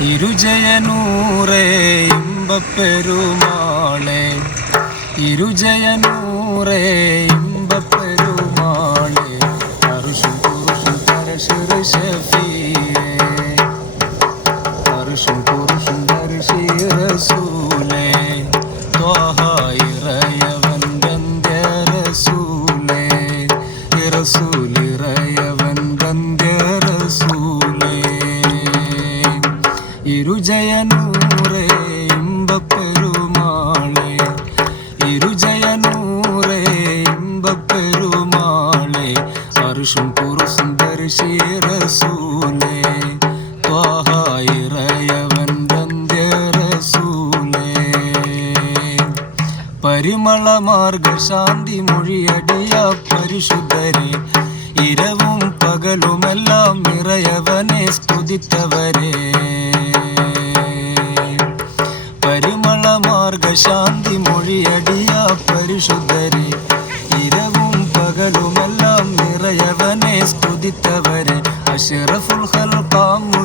ഇരുജയനൂറേ ഇമ്പപ്പെരുമാളെ ഇരുജയനൂറേ ഇമ്പപ്പെരുമാളെ അറുഷും പുരുഷും പരശുര ഷഫീയേ. അറുഷും പുരുഷും പരശിറസൂലേ ത്വാഹ ഇറയവൻ ഗന്ധ്യരസൂലേ ഇറസൂലിറയവൻ ഗന്ധ്യരസൂലേ ഇരുജയനൂറേ ഇമ്പപ്പെരുമാളെ ഇരുജയനൂറേ ഇമ്പപ്പെരുമാളെ അറുഷും പുരുഷും ദർശിറസൂലേ ത്വാഹ ഇറയവൻ ഗന്ധ്യരസൂലേ പരിമള മാർഗ ശാന്തി മൊഴിയടിയ പരിശുദ്ധരെ. ഇരവും പകലുമെല്ലാം നിറയവനെ സ്തുതിത്തവരെ. പരിമള മാർഗ ശാന്തി മൊഴിയടിയ പരിശുദ്ധരെ ഇരവും പകലുമെല്ലാം നിറയവനെ സ്തുതിത്തവരെ അഷറഫുൽ അരുമാ